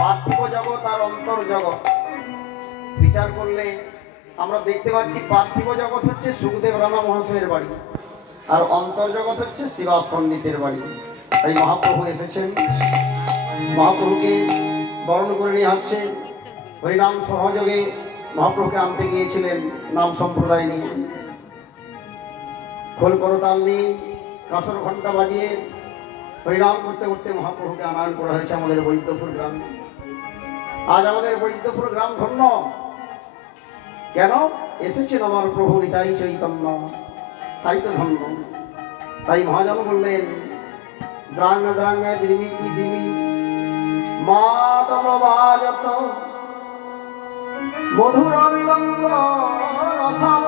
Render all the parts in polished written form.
পার্থিব জগৎ আর অন্তর জগৎ বিচার করলে আমরা দেখতে পাচ্ছি পার্থিব জগৎ হচ্ছে সুখদেব রানা মহাশয়ের বাড়ি, আর অন্তর জগৎ হচ্ছে শিবাস পণ্ডিতের বাড়ি। তাই মহাপ্রভু এসেছেন, মহাপ্রভুকে বরণ করে নিয়ে আসছে। হরিনাম সহযোগে মহাপ্রভুকে আনতে গিয়েছিলেন নাম সম্প্রদায় নিয়ে, খোল করতাল নিয়ে কাঁসর ঘণ্টা বাজিয়ে হরিনাম করতে করতে মহাপ্রভুকে আনয়ন করা হয়েছে আমাদের বৈদ্যপুর গ্রামে। আজ আমাদের বৈদ্যপুর গ্রাম ধন্য, কেন এসেছেন আমার প্রভু নিতাই চৈতন্য, তাই তো ধন্য। তাই মহাজন বললেন দ্রাঙ্গা দ্রাঙ্গা দিবি কি দিবি মাতল বাজত মধুর বিলম্ব রসাল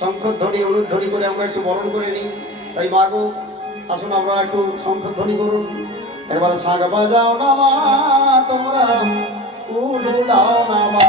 শঙ্খধ্বনি অনুধ্বনি করে আমরা একটু বরণ করে নিই। তাই মাগো আসুন আমরা একটু শঙ্খধ্বনি করুন। একবার শাঁখ বাজাও না মা তোমরা, উলু দাও না মা,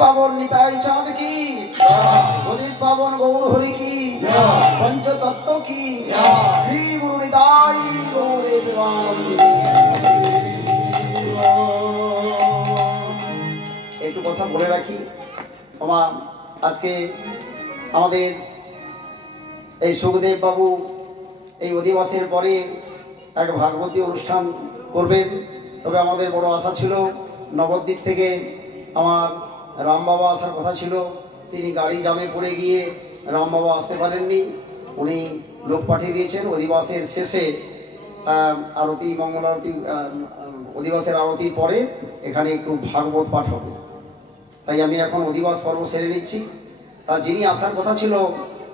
পাবন নিতাই চাঁদ কি, প্রদীপ পাবন গৌর হরি কি, পঞ্চতত্ত্ব কি, শ্রী গুরু নিতাই গৌরে একটু কথা বলে রাখি। আজকে আমাদের এই সুখদেব বাবু এই অধিবাসের পরে এক ভাগবতী অনুষ্ঠান করবেন। তবে আমাদের বড় আশা ছিল নবদ্বীপ থেকে আমার রাম বাবা আসার কথা ছিল, তিনি গাড়ি জামে পড়ে গিয়ে রাম বাবা আসতে পারেননি। উনি লোক পাঠিয়ে দিয়েছেন অধিবাসের শেষে আরতি, মঙ্গল আরতি, অধিবাসের আরতির পরে এখানে একটু ভাগবত পাঠ হবে। তাই আমি এখন অধিবাস পর্ব সেরে নিচ্ছি। তা যিনি আসার কথা ছিল,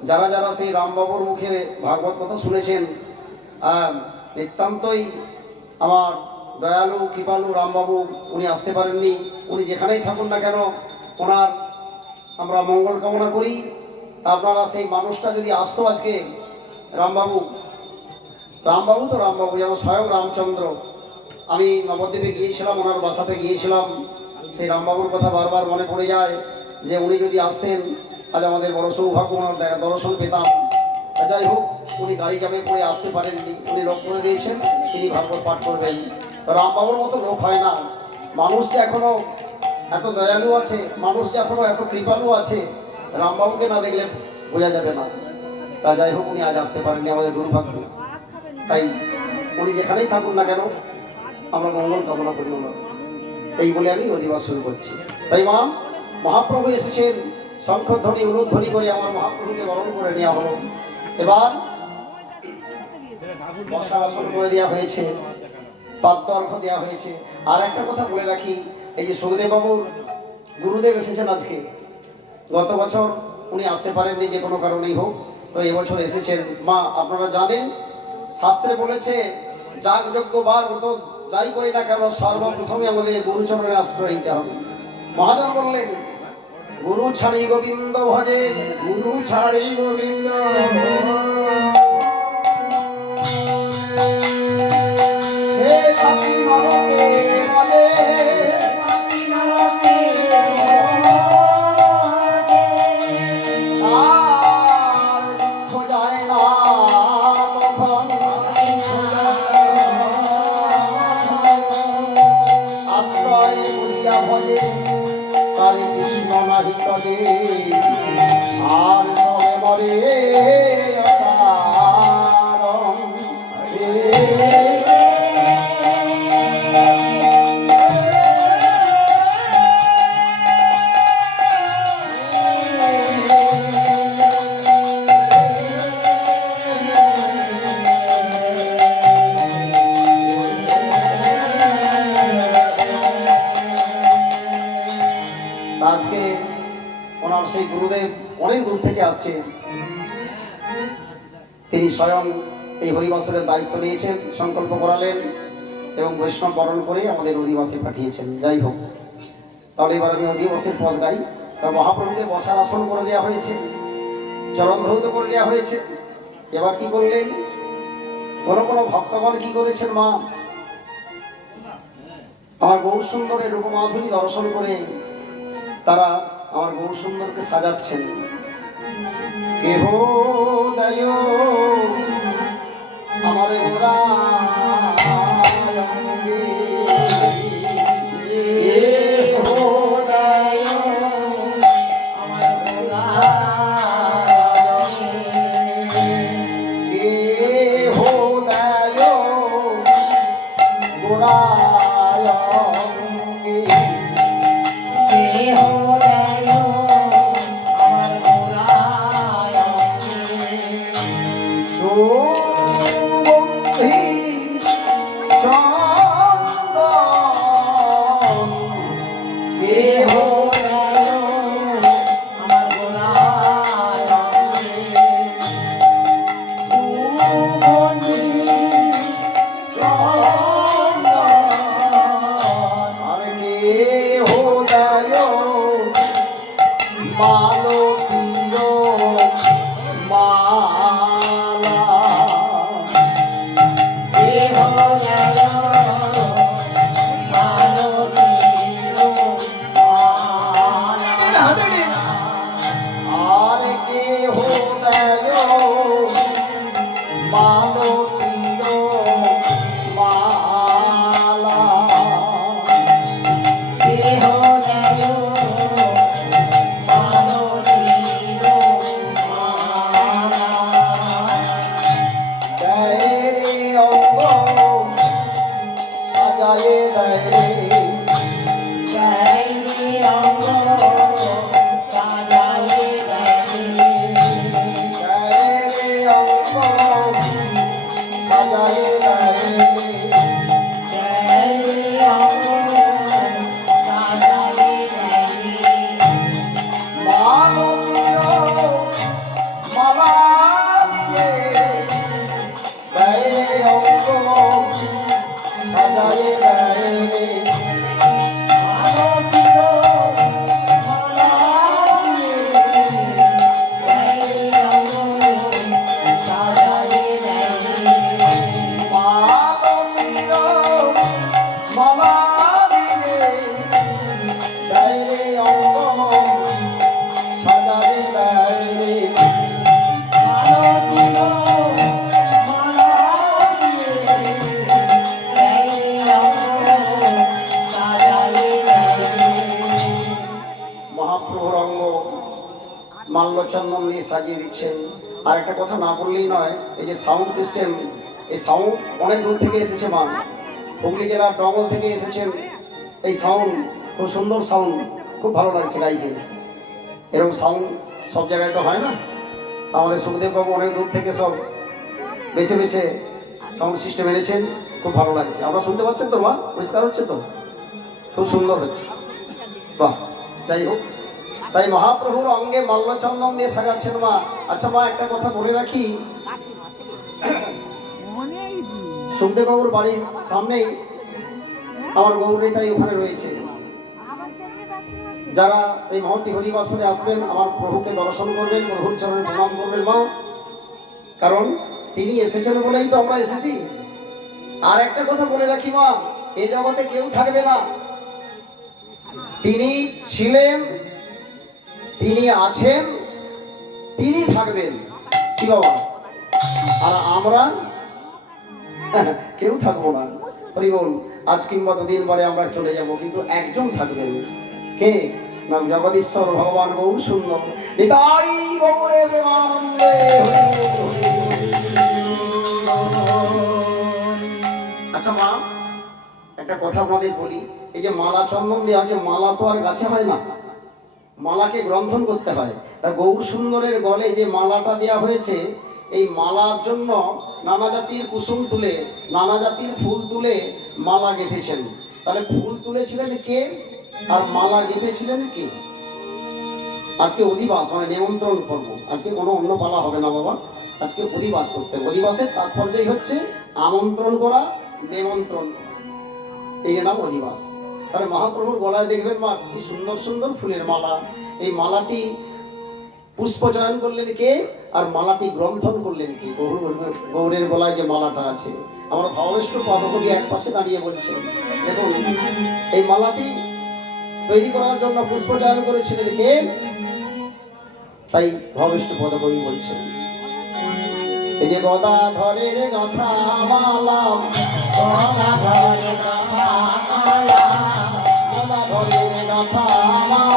যারা যারা সেই রামবাবুর মুখে ভাগবত কথা শুনেছেন, নিতান্তই আমার দয়ালু কৃপালু রামবাবু উনি আসতে পারেননি। উনি যেখানেই থাকুন না কেন ওনার আমরা মঙ্গল কামনা করি। আপনারা সেই মানুষটা যদি আসতো আজকে, রামবাবু তো রামবাবু যেন স্বয়ং রামচন্দ্র। আমি নবদ্বীপে গিয়েছিলাম, ওনার বাসাতে গিয়েছিলাম, সেই রামবাবুর কথা বারবার মনে পড়ে যায় যে উনি যদি আসতেন আজ আমাদের বড় সৌভাগ্য ওনার দর্শন পেতাম। যাই হোক, উনি গাড়ি চাপে পড়ে আসতে পারেননি। উনি লোক করে দিয়েছেন তিনি ভাগবত পাঠ করবেন। রামবাবুর মতো লোক হয় না। মানুষ যে এখনো এত দয়ালু আছে, মানুষ যে এখনো এত কৃপালু আছে, রামবাবুকে না দেখলে বোঝা যাবে না। তা যাই হোক, উনি আজ আসতে পারেননি, আমাদের দুর্ভাগ্য। তাই উনি যেখানেই থাকুন না কেন আমরা মঙ্গল কামনা করি ওনার। এই বলে আমি অধিবাস শুরু করছি। তাই মহাপ্রভু এসেছেন, শঙ্খধ্বনি অনুধ্বনি করে আমার মহাপ্রভুকে বরণ করে নেওয়া হলো। এবার বসার আসন করে দেওয়া হয়েছে, পাদ্য অর্ঘ্য দেওয়া হয়েছে। আর একটা কথা বলে রাখি, এই যে সুখদেব বাবুর গুরুদেব এসেছেন আজকে। গত বছর উনি আসতে পারেননি যে কোনো কারণেই হোক, তো এবছর এসেছেন। মা আপনারা জানেন শাস্ত্রে বলেছে যাগযজ্ঞ বার তো যাই করি না কেন সর্বপ্রথমে আমাদের গুরুচরণের আশ্রয় নিতে হবে। মহাজন বললেন গুরু ছাড়ি গোবিন্দ ভজে, গুরু ছাড়ি গোবিন্দ হে পাপী নরকে মজে, পাপী নরকে আর খোঁজায় না তখন আশ্রয় করিয়া ভজে তারে কৃষ্ণ নাহি তবে আর সবে মরে অকারণ। আজকে ওনার সেই গুরুদেব অনেক দূর থেকে আসছে, তিনি স্বয়ং এই হরিবাসরের দায়িত্ব নিয়েছেন, সংকল্প করালেন এবং বৈষ্ণব বরণ করে আমাদের অধিবাসে পাঠিয়েছেন। যাই হোক, তাহলে এবার আমি অধিবাসের পদ গাই। তা মহাপ্রভুকে বসার আসন করে দেওয়া হয়েছে, চরণ ধৌত করে দেওয়া হয়েছে। এবার কি করলেন, কোনো ভক্তগণ কি করেছেন, মা আমার গৌর সুন্দরের রূপমাধুরী দর্শন করে তারা আমার গৌর সুন্দরকে সাজাচ্ছেন। কেহ দয় আমার ওরা মাল্যচন্দন দিয়ে সাজিয়ে দিচ্ছেন। আর একটা কথা না বললেই নয়, এই যে সাউন্ড সিস্টেম, এই সাউন্ড অনেক দূর থেকে এসেছে, মা হুগলি জেলার ডঙ্গল থেকে এসেছেন। এই সাউন্ড খুব সুন্দর সাউন্ড, খুব ভালো লাগছে গাইতে। এরকম সাউন্ড সব জায়গায় তো হয় না। আমাদের সুখদেববাবু অনেক দূর থেকে সব বেছে বেছে সাউন্ড সিস্টেম এনেছেন, খুব ভালো লাগছে। আমরা শুনতে পাচ্ছেন তো, মা পরিষ্কার হচ্ছে তো, খুব সুন্দর হচ্ছে, বাহ। যাই হোক, তাই মহাপ্রভুর অঙ্গে মাল্যচন্দন দিয়ে সাজাচ্ছেন মা। আচ্ছা মা, একটা কথা বলে রাখি, সুখদেব বাবুর বাড়ির সামনেই আমার গৌরী তাই ওখানে রয়েছে। যারা এই মহতি হরিবাসনে আসবেন, আমার প্রভুকে দর্শন করবেন, প্রভুর চরণে প্রণাম করবেন মা, কারণ তিনি এসেছেন বলেই তো আমরা এসেছি। আর একটা কথা বলে রাখি মা, এই জগতে কেউ থাকবে না, তিনি ছিলেন, তিনি আছেন, তিনি থাকবেন, কি বাবা? আর আমরা কেউ থাকবো না। হরি বল। আজ কিংবা দুদিন পরে আমরা চলে যাব, কিন্তু একজন থাকবেন। কে? না জগদীশ্বর ভগবান গৌর সুন্দর নিতাই গৌরে প্রেমানন্দে। আচ্ছা মা, একটা কথা আপনাদের বলি, এই যে মালা চন্দন দেওয়া হচ্ছে, মালা তো আর গাছে হয় না, মালাকে গ্রন্থন করতে হয়। তা গৌর সুন্দরের গলে যে মালাটা দেওয়া হয়েছে, এই মালার জন্য নানা জাতির কুসুম তুলে, নানা জাতির ফুল তুলে মালা গেঁথেছেন। তাহলে ফুল তুলেছিলেন কে আর মালা গেঁথেছিলেন কে? আজকে অধিবাস মানে নিমন্ত্রণ করব, আজকে কোনো অন্য পালা হবে না বাবা, আজকে অধিবাস করতে। অধিবাসের তাৎপর্যই হচ্ছে আমন্ত্রণ করা, নিমন্ত্রণ, এই নাম অধিবাস। তাহলে মহাপ্রভুর গলায় দেখবেন মা কি সুন্দর সুন্দর ফুলের মালা। এই মালাটি পুষ্প চয়ন করলেন কে আর মালাটি গ্রন্থন করলেন কে? গৌরের গলায় যে মালাটা আছে, আমার ভাবেষ্ট পদকবি এক পাশে দাঁড়িয়ে বলছেন, দেখুন এই মালাটি তৈরি করার জন্য পুষ্প চয়ন করেছিলেন কে? তাই ভাবেষ্ট পদকবি বলছেন, এই যে গদাধরের কথা মালা, গদাধরের কথা মালা, গদাধরের কথা মালা,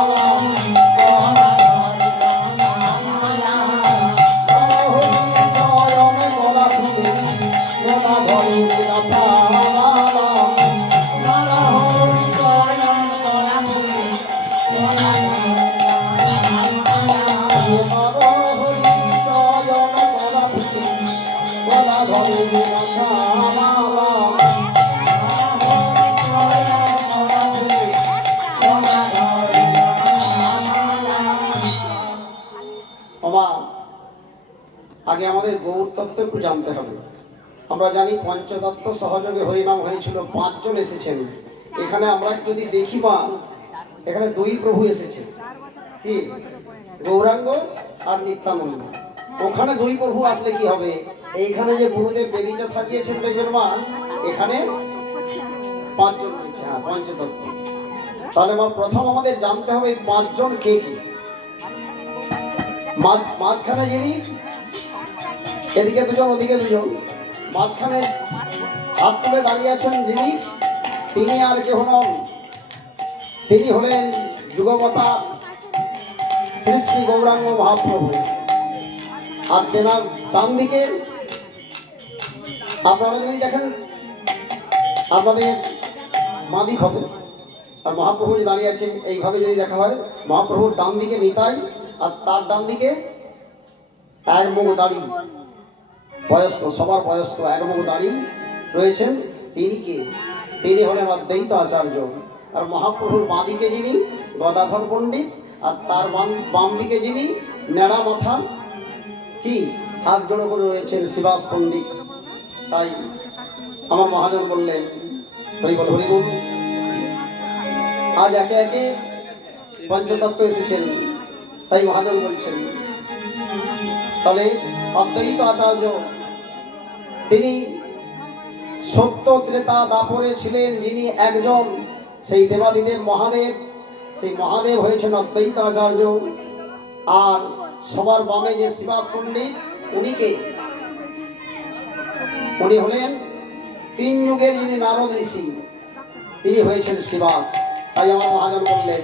আগে আমাদের গৌর তত্ত্ব একটু জানতে হবে। আমরা জানি পঞ্চতত্ত্ব সহযোগে হরিনাম হয়েছিল, 5 জন এসেছেন। এখানে আমরা যদি দেখি মা, এখানে 2 প্রভু এসেছে, কি? গৌরাঙ্গ আর নিত্যানন্দ। ওখানে 2 প্রভু আসলে কি হবে? এইখানে যে গুরুদেব বেদিটা সাজিয়েছেন দেখবেন মা, এখানে 5 জন রয়েছে। হ্যাঁ, পঞ্চতত্ত্ব। তাহলে মা প্রথম আমাদের জানতে হবে 5 জন কে কি। মাঝখানে যিনি, এদিকে 2 জন, ওদিকে 2 জন, মাঝখানে হাত তুলে দাঁড়িয়ে আছেন যিনি, তিনি আর কেউ নন, তিনি হলেন যুগবতা শ্রী শ্রী গৌরাঙ্গ মহাপ্রভু। আর তেনার ডান দিকে আপনারা যদি দেখেন, আপনাদের মাদিক হবে, আর মহাপ্রভু যে দাঁড়িয়ে আছে এইভাবে যদি দেখা হয়, মহাপ্রভুর ডান দিকে নিতাই, আর তার ডান দিকে এক মুখ দাড়ি, বয়স্ক, সবার বয়স্ক, এক মুখ দাড়ি রয়েছেন। তিনি কে? তিনি হলেন অদ্বৈত আচার্য। আর মহাপ্রভুর বাঁ দিকে যিনি, গদাধর পণ্ডিত, আর তার বাম দিকে যিনি, নেড়া মাথা, কি হাত জড়ো করে রয়েছেন, শিবাস পণ্ডিত। তাই আমার মহাজন বললেন, হরিবল হরিবল, আজ একে একে পঞ্চতত্ত্ব এসেছেন। তাই মহাজন বলছেন, তবে অদ্বৈত আচার্য তিনি সত্য ত্রেতা দাপরে ছিলেন, যিনি একজন সেই দেবাদিদেব মহাদেব, সেই মহাদেব হয়েছেন অদ্বৈত আচার্য। আর সবার বামে যে শিবাস পণ্ডিত, উনিকে, উনি হলেন 3 যুগের যিনি নারদ ঋষি, তিনি হয়েছেন শিবাস। তাই আমার মহাজন বললেন,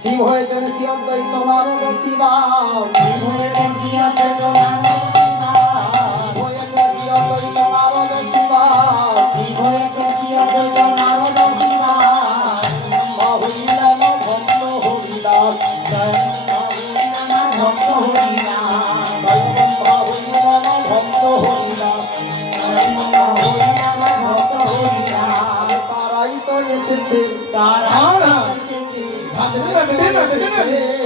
শিব হয়েছেন শ্রী অদ্বৈত নারদ শিবাস, শিব হয়েছেন শ্রী অদ্বৈত নারদ শিবাস, হয়েছেন শ্রী অদ্বৈত নারদ শিবাস, শিব হয়েছেন শ্রী অদ্বৈত নারদ শিবাস। বাহুল্যাম ভক্ত হরিদাস, বাহুল্যাম ভক্ত হরিদাস, বাহুল্যাম ভক্ত হরিদাস, বাহুল্যাম ভক্ত হরিদাস। তারাই তো এসেছে, তারা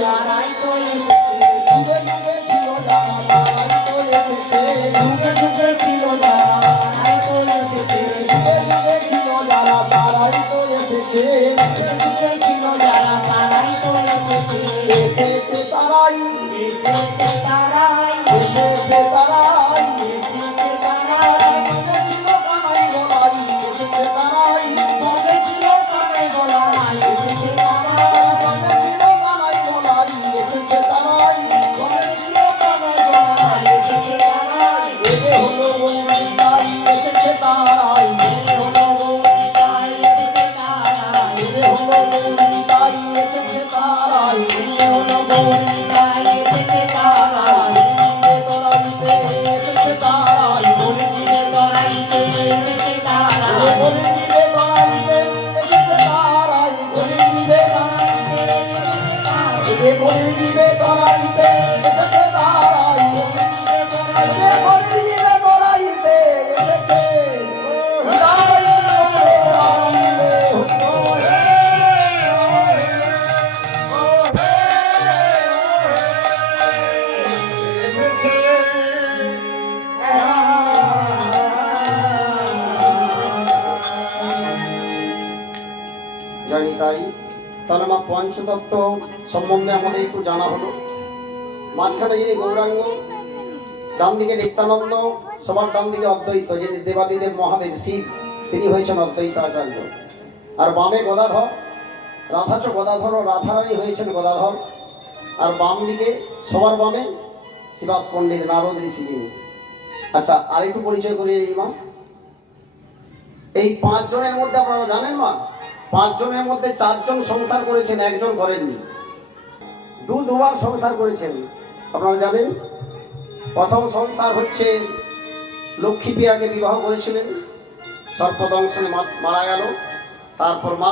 তারাই তো এসেছে যুগে যুগে ছিল যারা তারাই তো এসেছে যুগে যুগে ছিল যারা তারাই তো এসেছে যুগে যুগে ছিল যারা তারাই তো এসেছে যুগে যুগে ছিল যারা তারাই তো এসেছে এসেছে তারাই এসেছে তারাই এসেছে তারাই এসেছে তারাই বলেছিল কানাই গলাই এসেছে তারাই বলেছিল কানাই গলাই এসেছে তারাই বলেছিল কানাই গলাই এসেছে তারাই বলেছিল কানাই গলাই এসেছে তারাই এ হলো গৌরীতাই এসেছে তারাই এ হলো গৌরীতাই এসেছে তারাই এ হলো গৌরীতাই এসেছে তারাই এ হলো গৌরীতাই এসেছে তারাই গৌরীতে এসেছে তারাই গৌরীতে গড়াইতে এসেছে তারাই গৌরীতে গড়াইতে এসেছে তারাই গৌরীতে গড়াইতে গৌরীতে গড়াইতে এসেছে তারাই গৌরীতে গড়াইতে এসেছে তারাই জানি তাই তাহলে মা পঞ্চতত্ত্ব সম্বন্ধে আমাদের একটু জানা হলো। মাঝখানে যিনি গৌরাঙ্গ, ডান দিকে নিত্যানন্দ, সবার ডান দিকে অদ্বৈত, যিনি দেবাদিদেব মহাদেব শিব, তিনি হয়েছেন অদ্বৈত আচার্য। আর বামে গদাধর, রাধাচ গদাধর ও রাধারানী হয়েছেন গদাধর। আর বাম দিকে সবার বামে শিবাস পণ্ডিত নারদ ঋষি যিনি। আচ্ছা, আরেকটু পরিচয় করিয়ে নিই মা। এই 5 জনের মধ্যে আপনারা জানেন মা, 5 জনের মধ্যে 4 জন সংসার করেছেন, একজন করেননি। দুবার সংসার করেছেন, আপনারা জানেন। প্রথম সংসার হচ্ছে লক্ষ্মী পিয়াকে বিবাহ করেছিলেন, সর্পদংশনে মারা গেল। তারপর মা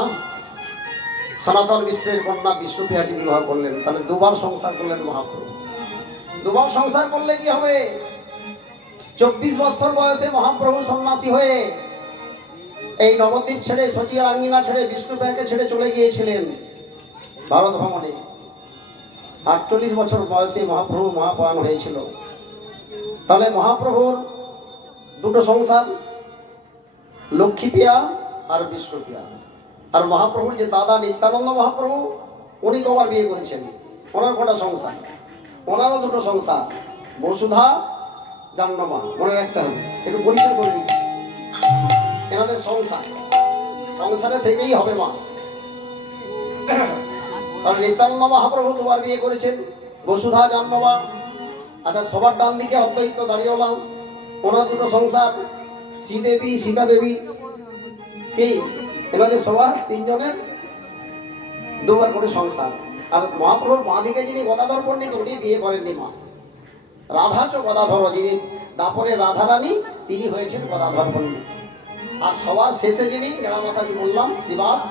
সনাতন মিশ্রের কন্যা বিষ্ণু পিয়াকে বিবাহ করলেন। তাহলে 2বার সংসার করলেন মহাপ্রভু। 2বার সংসার করলে কি হবে? 24 বছর বয়সে মহাপ্রভু সন্ন্যাসী হয়ে এই নবদ্বীপ ছেড়ে, সচিয়ারাঙ্গিনা ছেড়ে, বিষ্ণুপ্রিয়াকে ছেড়ে চলে গিয়েছিলেন ভারত ভ্রমণে। 48 বছর বয়সে মহাপ্রভু মহাপ্রাণ হয়েছিল। তাহলে মহাপ্রভুর 2টো সংসার, লক্ষ্মীপ্রিয়া আর বিষ্ণুপ্রিয়া। আর মহাপ্রভুর যে দাদা নিত্যানন্দ মহাপ্রভু, উনি কবার বিয়ে করেছেন? ওনার কটা সংসার? ওনারও 2টো সংসার, বসুধা জাহ্নবী। মনে রাখতে হবে, একটু পরিচয় করে দিচ্ছি। এনাদের সংসারে থেকেই হবে মা। আর নিত্যানন্দ মহাপ্রভু 2বার বিয়ে করেছেন, বসুধা জাহ্নবী। আচ্ছা, সবার ডান দিকে অদ্বৈত দাঁড়িয়েওলা, ওনার 2টো সংসার, শ্রীদেবী সীতা দেবী। কি এনাদের সবার 3 জনের 2বার করে সংসার। আর মহাপ্রভুর বাঁ দিকে যিনি গদাধর পণ্ডিত, উনি বিয়ে করেননি মা। রাধাচ গদাধর, যিনি দাপরের রাধারানী, তিনি হয়েছেন গদাধর পণ্ডিত। আর সবার শেষে যিনি মাথা কি বললাম, শিবাস,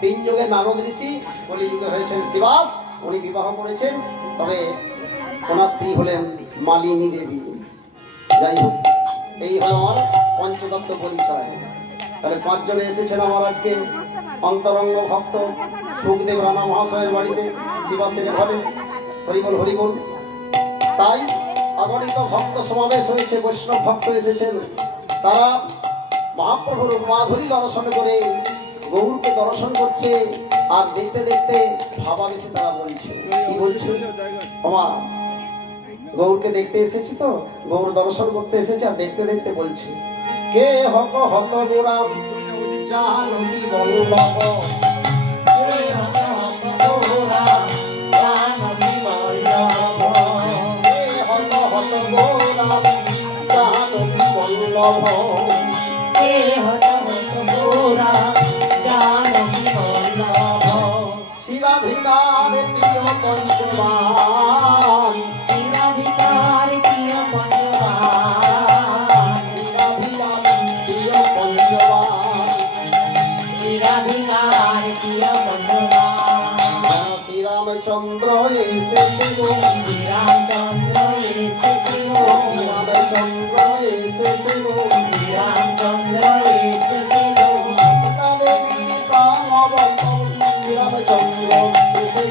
3 যুগের নারদ ঋষি, কলিযুগে হয়েছেন শিবাস, উনি বিবাহ করেছেন। তবে ওনার স্ত্রী হলেন মালিনী দেবী। যাই হোক, এই হলো আমার পঞ্চতত্ত্ব পরিচয়। তাহলে 5 জনে এসেছেন আমার আজকে অন্তরঙ্গ ভক্ত সুখদেব রানা মহাশয়ের বাড়িতে, শিবাসের ঘরে। হরিবল হরিবল। তাই অগণিত ভক্ত সমাবেশ হয়েছে, বৈষ্ণব ভক্ত এসেছেন। তারা মহাপ্রভুর মাধুরী দর্শন করে গৌরকে দর্শন করছে। আর দেখতে দেখতে ভাবাবেশে তারা বলছে, কি বলছে? ওমা, গৌরকে দেখতে এসেছি, তো গৌর দর্শন করতে এসেছে, আর দেখতে দেখতে বলছে, কে হক হত গোরাম জানকী বল্লভ, কে হক হত গোরাম জানকী বল্লভ, কে হক হত গোরাম জানকী বল্লভ, কে হত হত গোরাম জানকী বল্লভ। শিরাধিকার প্রিয় পঞ্চবান, শিরাধিকার প্রিয় পঞ্চবান, শিরাধিকার প্রিয় পঞ্চবান, শিরাধিকার প্রিয় পঞ্চবান। শ্রীরামচন্দ্র এসেছে গো, শ্রীরামচন্দ্র এসেছে গো, রামচন্দ্র এসেছে গো, শ্রীরামচন্দ্র এসেছে গো। সীতা দেবী প্রাণ বল্লভ, শ্রীরামচন্দ্র এসেছে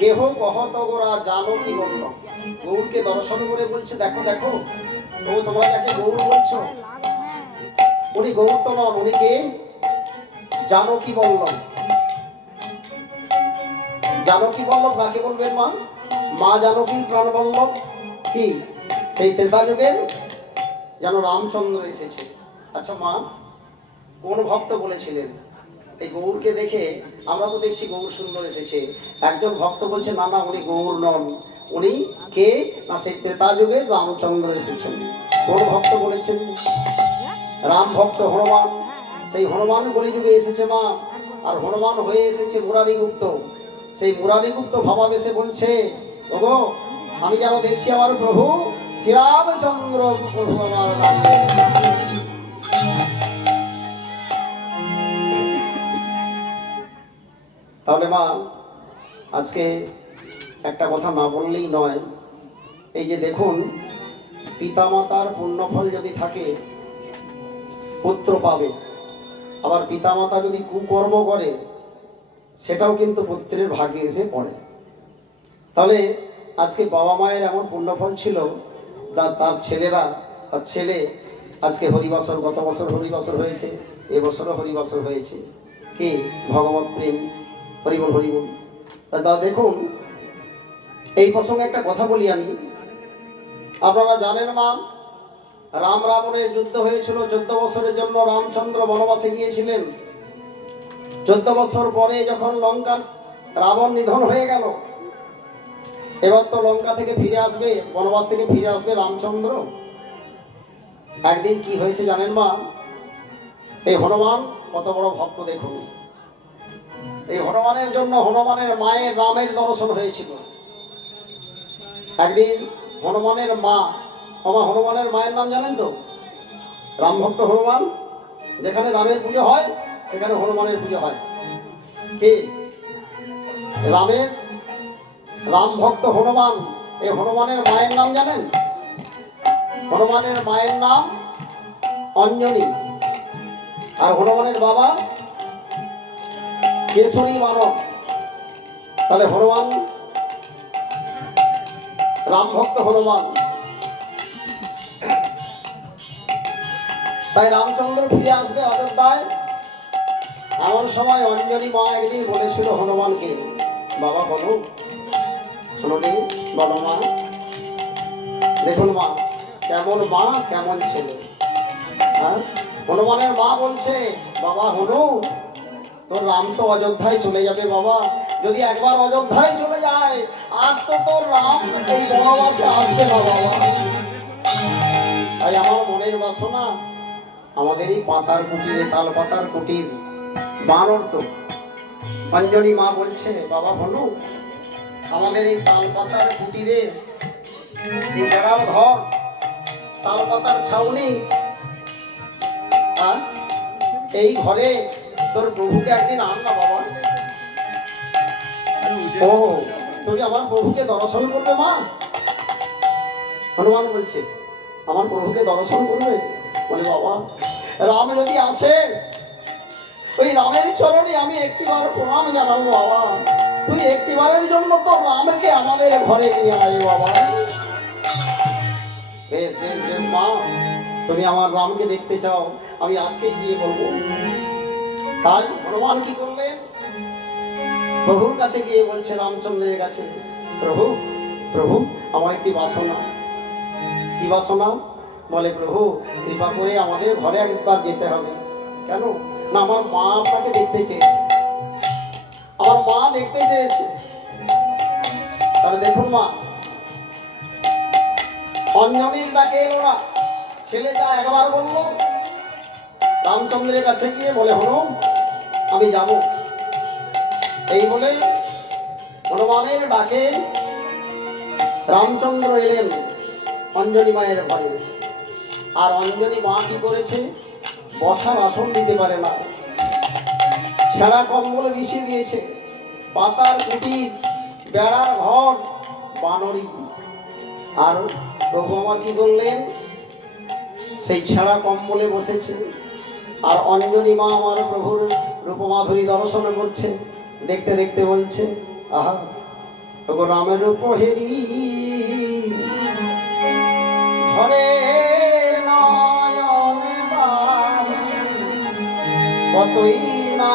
কেহ কহত গোরা জানো কি বলল। গৌরকে দর্শন করে বলছে দেখো দেখো, তো তোমরা যাকে গৌর বলছো উনি গৌর তো নন, উনি কে? জানো কি বলল। জানকী বল্লভ কাকে বলবেন মা? মা জানকীর প্রাণ বল্লভ কি সেই ত্রেতা যুগের যেন রামচন্দ্র এসেছে। আচ্ছা মা, কোন ভক্ত বলেছিলেন এই গৌরকে দেখে? আমরা তো দেখছি গৌর সুন্দর এসেছে, একজন ভক্ত বলছে না না উনি গৌর নন, উনি কে না সেই ত্রেতা যুগের রামচন্দ্র এসেছেন। কোন ভক্ত বলেছেন? রাম ভক্ত হনুমান। সেই হনুমান কলিযুগে এসেছে মা, আর হনুমান হয়ে এসেছে মুরারিগুপ্ত। সেই মুরারিগুপ্ত ভাবাবেশে বলছে ওগো আমি যেন দেখছি আমার প্রভু শ্রীরামচন্দ্র প্রভু আমার দাঁড়িয়ে। তাহলে মা আজকে একটা কথা না বললেই নয়। এই যে দেখুন, পিতামাতার পুণ্যফল যদি থাকে পুত্র পাবে, আবার পিতামাতা যদি কুকর্ম করে সেটাও কিন্তু পুত্রের ভাগ্যে এসে পড়ে। তাহলে আজকে বাবা মায়ের এমন পুণ্যফল ছিল, তার ছেলেরা, তার ছেলে আজকে হরিবাসর, গত বছর হরিবাসর হয়েছে, এবছরও হরিবাসর হয়েছে, কি ভগবত প্রেম, হরিবল হরিবল। তা দেখুন এই প্রসঙ্গে একটা কথা বলি আমি। আপনারা জানেন মা, রাম রাবণের যুদ্ধ হয়েছিল 14 বছরের জন্য। রামচন্দ্র বনবাসে গিয়েছিলেন। 14 বছর পরে যখন লঙ্কার রাবণ নিধন হয়ে গেল, এবার তো লঙ্কা থেকে ফিরে আসবে, বনবাস থেকে ফিরে আসবে রামচন্দ্র। একদিন কি হয়েছে জানেন মা? এই হনুমান কত বড় ভক্ত দেখুন। এই হনুমানের জন্য হনুমানের মায়ের রামের দর্শন হয়েছিল। একদিন হনুমানের মা, হনুমানের মায়ের নাম জানেন তো? রাম ভক্ত হনুমান। যেখানে রামের পুজো হয় সেখানে হনুমানের পুজো হয়। কি রাম ভক্ত হনুমান। এই হনুমানের মায়ের নাম জানেন? হনুমানের মায়ের নাম অঞ্জনী, আর হনুমানের বাবা কেশরী মানব। তাহলে হনুমান রাম ভক্ত হনুমান। তাই রামচন্দ্র ফিরে আসবে অযোধ্যায়। এমন সময় অঞ্জনী মা একদিন বলেছিল হনুমানকে, বাবা বলো, বলো মা। দেখুন মা, কেমন মা কেমন ছেলে। হ্যাঁ, হনুমানের মা বলছে বাবা হনু, তোর রাম তো অযোধ্যায় চলে যাবে বাবা। যদি একবার অযোধ্যায় চলে যায় আর তো তোর রাম এই বনবাসে আসবে না বাবা। তাই আমার মনের বাসনা আমাদের এই পাতার কুটিরে, তাল পাতার কুটির বানর তো। অঞ্জনী মা বলছে বাবা হনু, আমাদের এই তাল পাতার কুটিরে এই বেড়ার ঘর, তাল পাতার ছাউনি, আর এই ঘরে তোর প্রভুকে একদিন আন না বাবা। ও তুমি আমার প্রভুকে দর্শন করবে মা? হনুমান বলছে আমার প্রভুকে দর্শন করবে? বলে বাবা রাম যদি আসে ওই রামের চরণে আমি একটিবার প্রণাম জানাবো বাবা। তুই একটিবারের জন্য তো রামকে আমাদের ঘরে নিয়ে আয় বাবা। বেশ বেশ বেশ মা, তুমি আমার রামকে দেখতে চাও, আমি আজকেই গিয়ে বলবো। তাই হনুমান কি করলেন? প্রভুর কাছে গিয়ে বলছে রামচন্দ্রের কাছে, প্রভু প্রভু আমার একটি বাসনা। কি বাসনা? বলে প্রভু কৃপা করে আমাদের ঘরে একবার যেতে হবে। কেন না? আমার মা আপনাকে দেখতে চেয়েছে, আমার মা দেখতে চেয়েছে। তাহলে দেখুন মা, অঞ্জনীর ডাকে এলো না, ছেলে যা একবার বললো। রামচন্দ্রের কাছে গিয়ে বলে হনু আমি যাব। এই বলে হনুমানের ডাকে রামচন্দ্র এলেন অঞ্জনী মায়ের ঘরে। আর অঞ্জনী মা কি করেছে? বসার আসন দিতে পারে না, ছেঁড়া কম্বল বিছিয়ে দিয়েছে, পাতার কুটির, বেড়ার ঘর, বানরি। আর প্রভু আমার কি করলেন? সেই ছেঁড়া কম্বলে বসেছে। আর অঞ্জনী মা আমার প্রভুর রূপমাধুরী দর্শন করছে। দেখতে দেখতে বলছে আহা ওগো রামের উপহেরি ঝরে নয়ন বাণী কতই না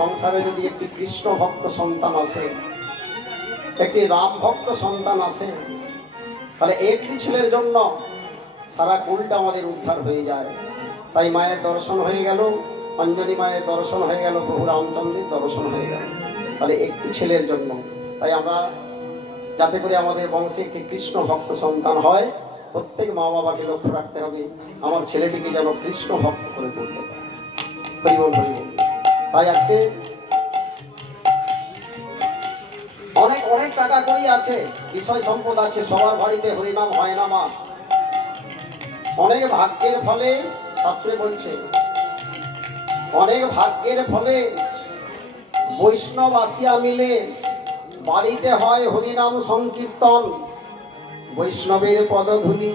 সংসারে যদি একটি কৃষ্ণ ভক্ত সন্তান আছে, একটি রাম ভক্ত সন্তান আছে, তাহলে একটি ছেলের জন্য সারা কুলটা আমাদের উদ্ধার হয়ে যায়। তাই মায়ের দর্শন হয়ে গেল, অঞ্জলি মায়ের দর্শন হয়ে গেল, প্রভু রামচন্দ্রের দর্শন হয়ে গেল, তাহলে একটি ছেলের জন্য। তাই আমরা যাতে করে আমাদের বংশে একটি কৃষ্ণ ভক্ত সন্তান হয়, প্রত্যেক মা বাবাকে লক্ষ্য রাখতে হবে আমার ছেলেটিকে যেন কৃষ্ণ ভক্ত করে তুলতে পারে। হরিবল হরিবল। তাই আজকে অনেক অনেক টাকা করি আছে, বিষয় সম্পদ আছে, সবার বাড়িতে হরিনাম হয় না মা। অনেক ভাগ্যের ফলে, শাস্ত্রে বলছে অনেক ভাগ্যের ফলে বৈষ্ণব আসিয়া মিলে বাড়িতে হয় হরিনাম সংকীর্তন। বৈষ্ণবের পদধূলি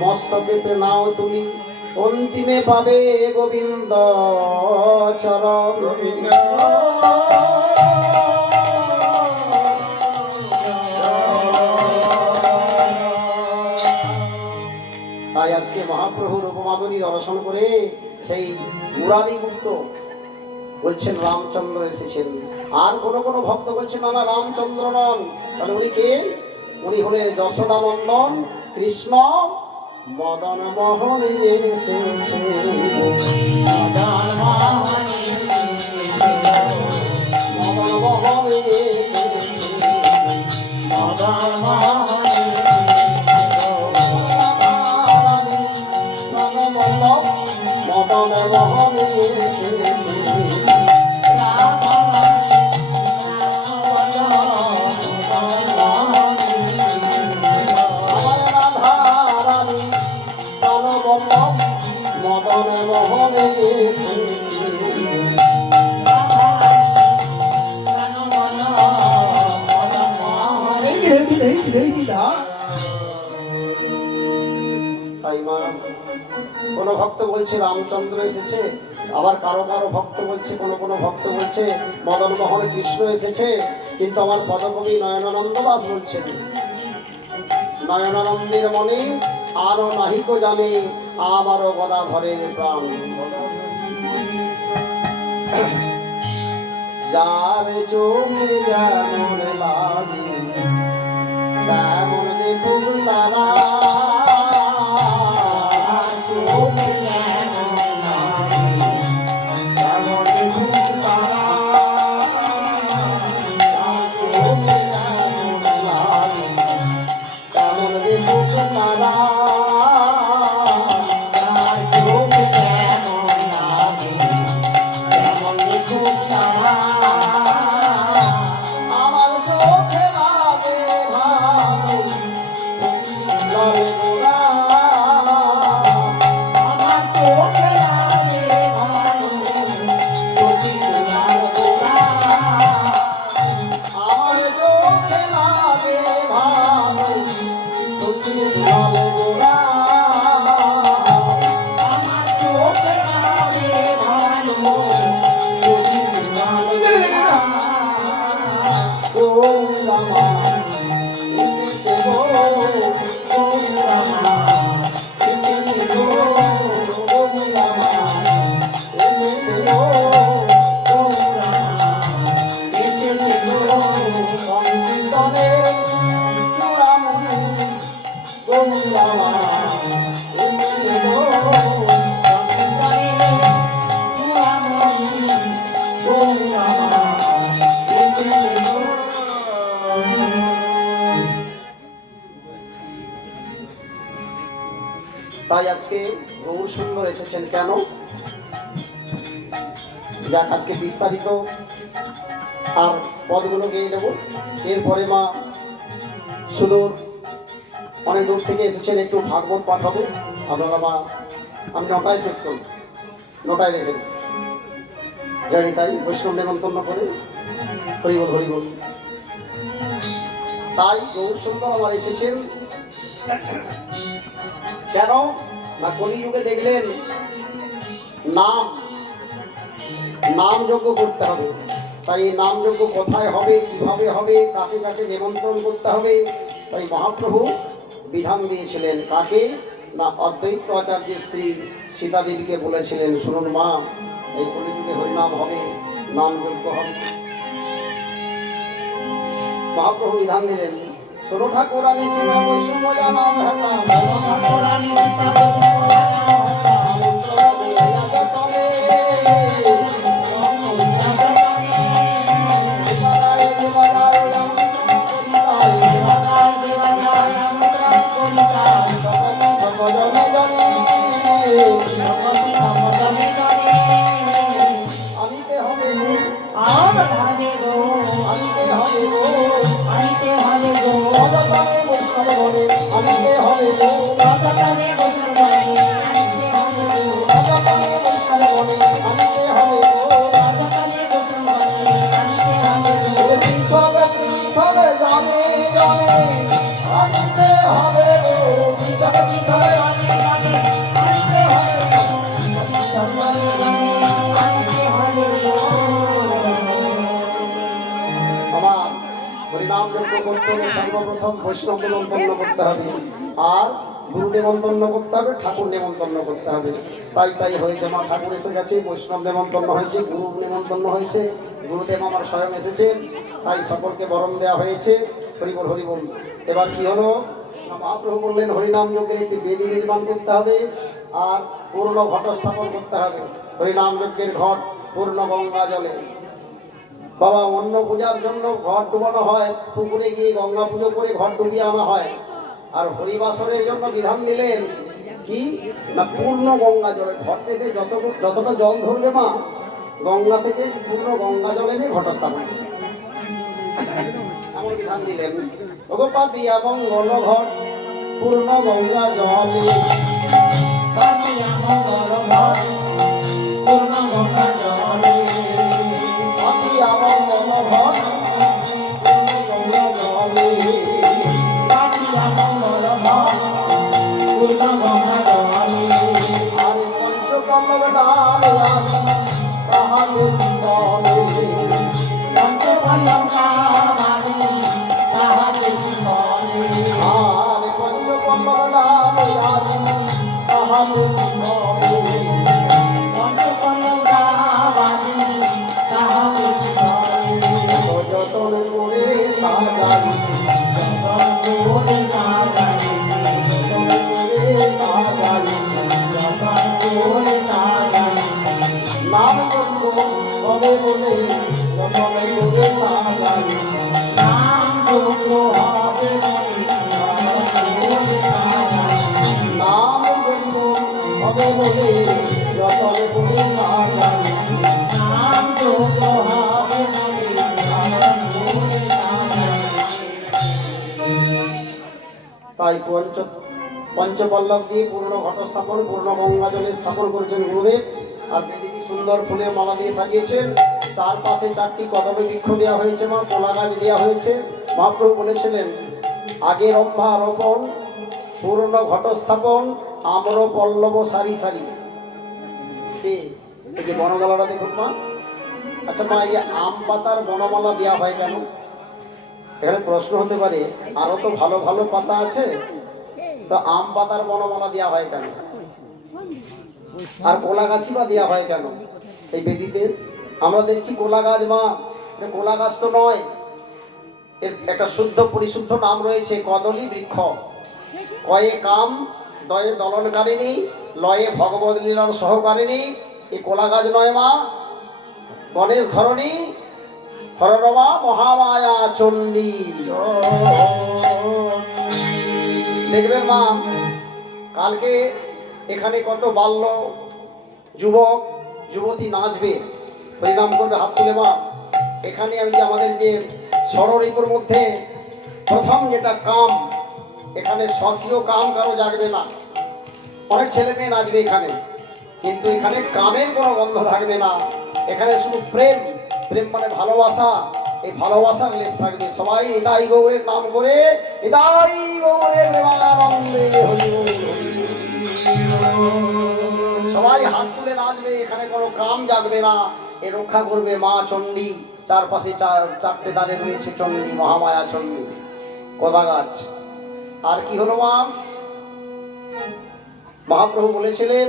মস্তকেতে নাও তুলি, অন্তিমে পাবে গোবিন্দ চরণ। তাই আজকে মহাপ্রভুর উপমাদনী দর্শন করে সেই মুরারি গুপ্ত বলছেন রামচন্দ্র এসেছেন। আর কোন ভক্ত বলছেন না, রামচন্দ্র নন। তাহলে উনি কে? উনি হলেন যশোদানন্দন কৃষ্ণ মদন মোহন এসেছে। মদন মোহন এসেছে, মদন মোহন মদন মোহন এসেছে। তাই মা কোনো ভক্ত বলছে রামচন্দ্র এসেছে, আবার কারো কারো ভক্ত বলছে, কোনো ভক্ত বলছে মদন মোহন কৃষ্ণ এসেছে, কিন্তু আমার পদকবি নয়নানন্দ দাস বলছেন নয়নানন্দের মনে আরো নাহিক জানে আমারও গদাধরের প্রাণ। যার চোখে যেমন লাগে তেমন দেখুন তারা, তাই আজকে গৌর সুন্দর এসেছেন কেন, যাক আজকে বিস্তারিত আর পদগুলো গেয়ে নেব। এরপরে মা সুদূর অনেক দূর থেকে এসেছেন, একটু ভাগবত পাঠ হবে। আপনারা মা আমি 9টায় শেষ করি, 9টায় রেখে জানি, তাই বৈষ্ণব নেমন্তন্ন করে হরিবল হরিবল। তাই গৌর সুন্দর আমার এসেছেন কেন না, কলিযুগে দেখলেন নাম যজ্ঞ করতে হবে। তাই এই নাম যজ্ঞ কোথায় হবে, কিভাবে হবে, কাকে কাকে নিমন্ত্রণ করতে হবে, তাই মহাপ্রভু বিধান দিয়েছিলেন। কাকে না, অদ্বৈত আচার্যের স্ত্রী সীতা দেবীকে বলেছিলেন, শুনুন মা, এই কলিযুগে হরিনাম হবে, নাম যজ্ঞ হবে। মহাপ্রভু বিধান দিলেন, শোনো ঠাকুরানী সীতা বৈষ্ণব নাম হেতাম, ঠাকুরানী সীতা বৈষ্ণব সর্বপ্রথম বৈষ্ণব নিমন্ত্রণ করতে হবে, আর গুরু নিমন্ত্রণ করতে হবে, ঠাকুর নিমন্ত্রণ করতে হবে। তাই হয়েছে মা, ঠাকুর এসে গেছে, বৈষ্ণব নিমন্ত্রণ হয়েছে, গুরু নিমন্ত্রণ হয়েছে, গুরুদেব আমার স্বয়ং এসেছেন, তাই সকলকে বরণ দেওয়া হয়েছে। হরিবল হরিবল। এবার কি হলো, মহাপ্রভু বললেন হরিনাম যজ্ঞের একটি বেদি নির্মাণ করতে হবে, আর পূর্ণ ঘট স্থাপন করতে হবে। হরিনাম যজ্ঞের ঘট পূর্ণ গঙ্গা জলে। বাবা, অন্ন পূজার জন্য ঘট ডুবানো হয়, পুকুরে গিয়ে গঙ্গা পুজো করে ঘট ডুবিয়ে আনা হয়। আর হরিবাসরের জন্য বিধান দিলেন কি না, পূর্ণ গঙ্গা জলে ঘট থেকে যতটা জল ধরবে মা, গঙ্গা থেকে পূর্ণ গঙ্গা জল এনে ঘট স্থাপন এমন বিধান দিলেন। ভগবতিয়া মঙ্গল ঘট পূর্ণ গঙ্গা জলে, পূর্ণ গঙ্গা জলে, মঙ্গল ঘট পূর্ণ গঙ্গা জলে। সাজাইছি যতন করে সাজাইছি যতন করে সাজাইছি যতন করে সাজাইছি নাম যজ্ঞ হবে বলে যতন করে সাজাইছি নাম যজ্ঞ হবে বলে নাম যজ্ঞ হবে বলে যতন করে সাজাইছি নাম যজ্ঞ হবে বলে তাই পঞ্চপল্লব দিয়ে পূর্ণ ঘট স্থাপন, পূর্ণ গঙ্গা জলে স্থাপন করেছেন গুরুদেব। আর বেদিকে সুন্দর ফুলের মালা দিয়ে সাজিয়েছেন। চারপাশে 4টি কদমে বৃক্ষ দেওয়া হয়েছে, মা কলা গাছ দেওয়া হয়েছে। মহাপ্রভু বলেছিলেন আগে রম্ভা রোপণ, পূর্ণ ঘট স্থাপন, আম্র পল্লব সারি সারি। এই যে বনমালাটা দেখুন মা। আচ্ছা মা, এই আম পাতার বনমালা দেওয়া হয় কেন? এখানে প্রশ্ন হতে পারে, আরো তো ভালো ভালো পাতা আছে, তো আম পাতার বনমালা দেওয়া হয় কেন? আর কোলা গাছই বা দেওয়া হয় কেন এই বেদিতে? আমরা দেখছি কোলা গাছ, মা কোলা গাছ তো নয়, এর একটা শুদ্ধ পরিশুদ্ধ নাম রয়েছে, কদলী বৃক্ষ। কয়ে কাম, দয়ে দলনকারিণী, লয়ে ভগবত লীলার সহকারিণী। এই কোলা গাছ নয় মা, গণেশ ধরণী হররমা মহামায়া চণ্ডী। দেখবেন মা, কালকে এখানে কত বাল্য যুবক যুবতী নাচবে, পরিণাম করবে, হাত তুলে মা। এখানে আমি যে আমাদের যে ষড়ঋতুর মধ্যে প্রথম যেটা কাম, এখানে স্বকীয় কাম কারো জাগবে না। অনেক ছেলে মেয়ে নাচবে এখানে, কিন্তু এখানে কামের কোনো গন্ধ থাকবে না। এখানে শুধু প্রেম, প্রেম মানে ভালোবাসা, এই ভালোবাসার লেশ থাকবে। সবাই হৃদয় গৌরের নাম করে হৃদয় গৌরে প্রেমানন্দে হরি সবাই হাত তুলে নাচবে। এখানে কোনো কাম জাগবে না। এ রক্ষা করবে মা চণ্ডী। চারপাশে 4টে দ্বারে রয়েছে চণ্ডী, মহামায়া চণ্ডী। কলা গাছ আর কি হলো মা? মহাপ্রভু বলেছিলেন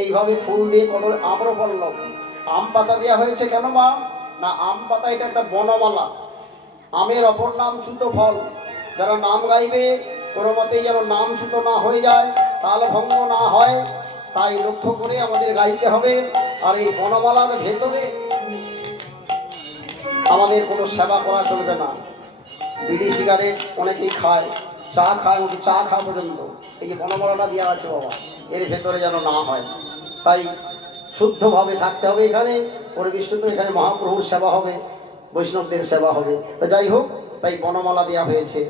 এইভাবে ফুল দিয়ে কত আম্রপল্লব, আম পাতা দেওয়া হয়েছে কেন মা? না, আম পাতা এটা একটা বনমালা। আমের অপর নাম চ্যুত ফল। যারা নাম গাইবে কোনো মতেই যেন নাম চ্যুত না হয়ে যায়, তাল ভঙ্গ না হয়, তাই লক্ষ্য করে আমাদের গাইতে হবে। আর এই বনমালার ভেতরে আমাদের কোনো সেবা করা চলবে না। বিড়ি সিগারেট অনেকেই খায়, চা খায়, ওটি চা খাওয়া পর্যন্ত এই যে বনমালাটা দেওয়া আছে বাবা, এর ভেতরে যেন না হয়। তাই শুদ্ধভাবে থাকতে হবে। এখানে পরিবেষ্টিত, এখানে মহাপ্রভুর সেবা হবে, বৈষ্ণবদের সেবা হবে। তা যাই হোক, তাই বনমালা দেওয়া হয়েছে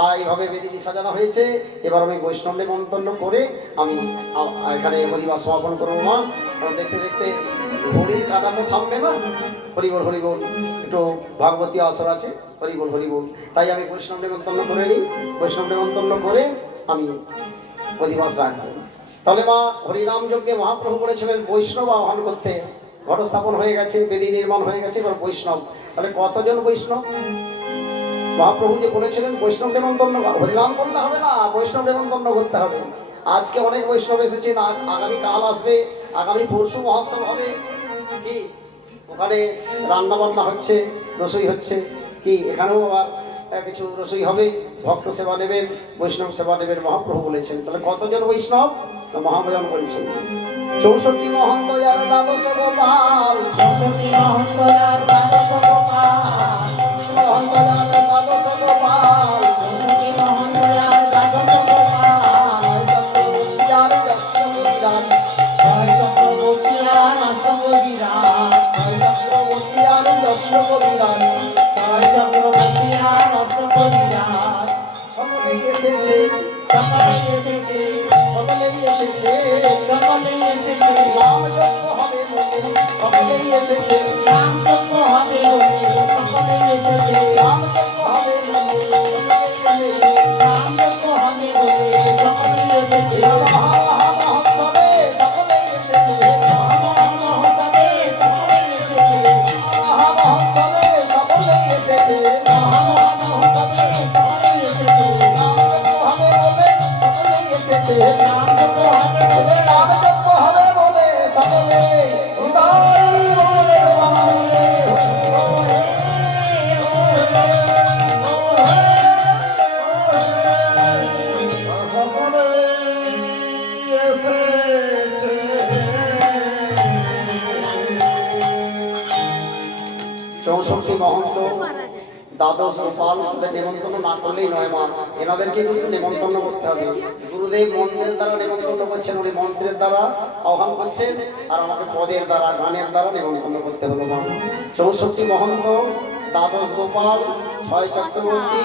আর এইভাবে বেদিটি সাজানো হয়েছে। এবার আমি বৈষ্ণব নিমন্ত্রণ করে আমি এখানে হরিবাস সমাপন করবো মা। দেখতে দেখতে ঘড়ির কাটা তো থামবে না। হরিবল হরিবল, একটু ভাগবতী আসর আছে, হরিবল হরিবল। তাই আমি বৈষ্ণব নিমন্ত্রণ করে নিই। বৈষ্ণব নিমন্ত্রণ করে আমি হরিবাস রাখবো। তাহলে মা, হরিনাম যজ্ঞে মহাপ্রভু বলেছিলেন বৈষ্ণব আহ্বান করতে। ঘট স্থাপন হয়ে গেছে, বেদি নির্মাণ হয়ে গেছে, এবার বৈষ্ণব। তাহলে কতজন বৈষ্ণব? মহাপ্রভু যে বলেছিলেন বৈষ্ণব নেমন্তন্ন, হরিনাম করলে হবে না, বৈষ্ণব নেমন্তন্ন করতে হবে। আজকে অনেক বৈষ্ণব এসেছেন, আগামী কাল আসবে, আগামী পরশু মহোৎসব হবে। কি ওখানে রান্না বান্না হচ্ছে, রসই হচ্ছে, কি এখানেও আবার কিছু রসই হবে। ভক্ত সেবা নেবেন, বৈষ্ণব সেবা নেবেন, মহাপ্রভু বলেছেন। তাহলে কতজন বৈষ্ণব? মহাভজন বলছেন 64 মহন্ত আর দ্বাদশ গোপাল, 64 মহন্ত আর দ্বাদশ গোপাল, মহন্ত আর দ্বাদশ গোপাল, 64 মহন্ত আর দ্বাদশ গোপাল। আর চক্রবর্তীয়ান জয় চক্রবর্তীয়ান অষ্টকবিরান, জয় চক্রবর্তীয়ান অষ্টকবিরান, জয় চক্রবর্তীয়ান অষ্টকবিরান। সকলেই এসেছে, সকলেই এসেছে, সকলেই এসেছে, সকলেই এসেছে। নাম যজ্ঞ হবে বলে সকলেই এসেছে, নাম যজ্ঞ হবে বলে সকলেই এসেছে, নাম যজ্ঞ হবে বলে সকলেই এসেছে, নাম যজ্ঞ হবে বলে সকলেই এসেছে। মহোৎসবে সকলেই এসেছে, মহোৎসবে সকলেই এসেছে, মহোৎসবে সকলেই এসেছে, মহোৎসবে সকলেই এসেছে। নাম যজ্ঞ হবে বলে সকলেই এসেছে, নাম যজ্ঞ হবে বলে, নাম যজ্ঞ হবে বলে সকলে হৃদয় বলে বলে দ্বাদশ গোপাল নেমন্তন্ন না করলেই নয় মা, এনাদেরকে কিন্তু নেমন্তন্ন করতে হবে। গুরুদেব মন্ত্রের দ্বারা নেমন্তন্ন করছেন, উনি মন্ত্রের দ্বারা আহ্বান করছেন, আর আমাকে পদের দ্বারা গানের দ্বারা নেমন্তন্ন করতে হলো মা। 64 মহন্ত, দ্বাদশ গোপাল, 6 চক্রবর্তী,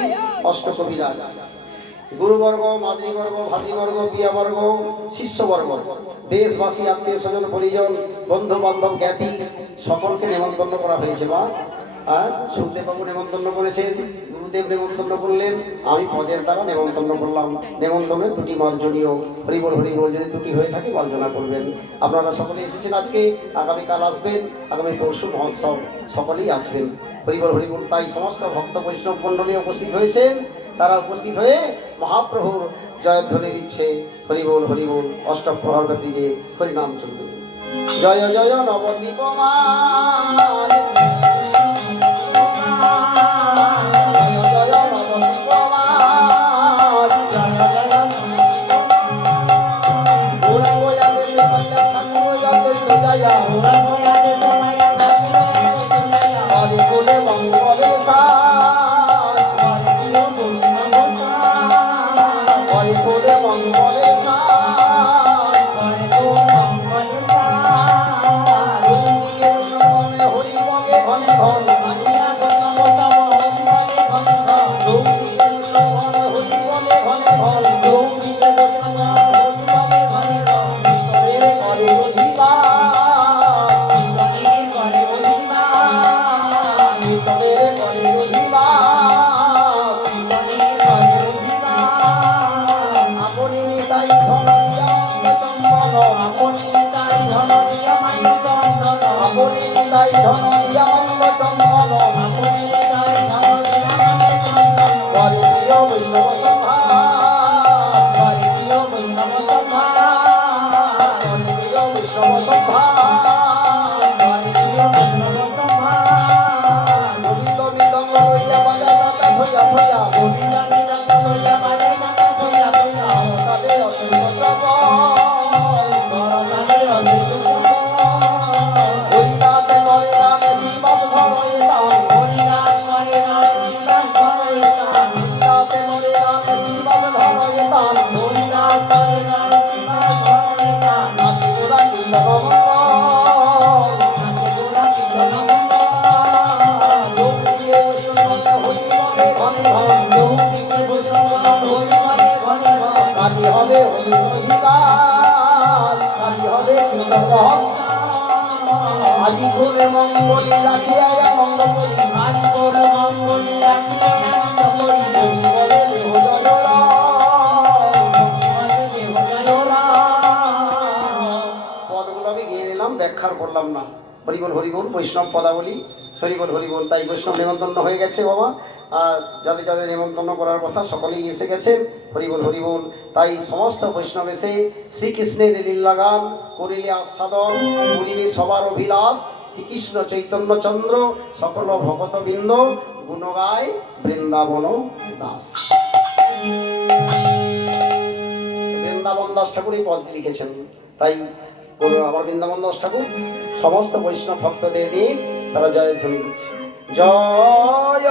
8 কবিরাজ, গুরুবর্গ, মাতৃবর্গ, ভাতৃবর্গ, বিয়াবর্গ, শিষ্যবর্গ, দেশবাসী, আত্মীয় স্বজন, পরিজন, বন্ধু বান্ধব, জ্ঞাতি সকলকে নেমন্তন্ন করা হয়েছে মা। সুখদেববাবু নেমন্তন্ন করেছেন, গুরুদেব নেমন্তন্ন করলেন, আমি পদের দ্বারা নেমন্তন্ন করলাম। নেমন্তন্নের দুটি মার্জনীয়, হরিবল হরিবল, যদি দুটি হয়ে থাকে মার্জনা করবেন। আপনারা সকলে এসেছেন আজকে, আগামীকাল আসবেন, আগামী পরশু মহোৎসব, সকলেই আসবেন। হরিবল হরিবল। তাই সমস্ত ভক্ত বৈষ্ণব মণ্ডলী উপস্থিত হয়েছেন, তারা উপস্থিত হয়ে মহাপ্রভুর জয়ধ্বনি দিচ্ছে। হরিবল হরিবল, অষ্টপ্রহর ব্যাপী যে হরিনাম চলবে। জয় জয় নবদ্বীপ মা, আজি ঘুরে মঙ্গলি রাখিয়া মঙ্গলি, আজি ঘুরে মঙ্গলি রাখিয়া পদগুলো আমি গিয়ে নিলাম, ব্যাখ্যার করলাম না। হরিবল হরিবল, বৈষ্ণব পদাবলী, হরিবল হরিবল। তাই বৈষ্ণব নেমন্তন্ন হয়ে গেছে বাবা, আর যাদের যাদের নেমন্তন্ন করার কথা সকলেই এসে গেছেন। হরিবল হরিবল। তাই সমস্ত বৈষ্ণব এসে শ্রীকৃষ্ণের লীলাগান করিলে আস্বাদন, করিবে সবার অভিলাষ, শ্রীকৃষ্ণ চৈতন্য চন্দ্র সকল ভগতবৃন্দ, গুণগায় বৃন্দাবন দাস। বৃন্দাবন দাস ঠাকুর এই পদ লিখেছেন। তাই আমার বৃন্দাবন দাস ঠাকুর সমস্ত বৈষ্ণব ভক্তদের নিয়ে তারা জয়ধ্বনি দিচ্ছে। জয়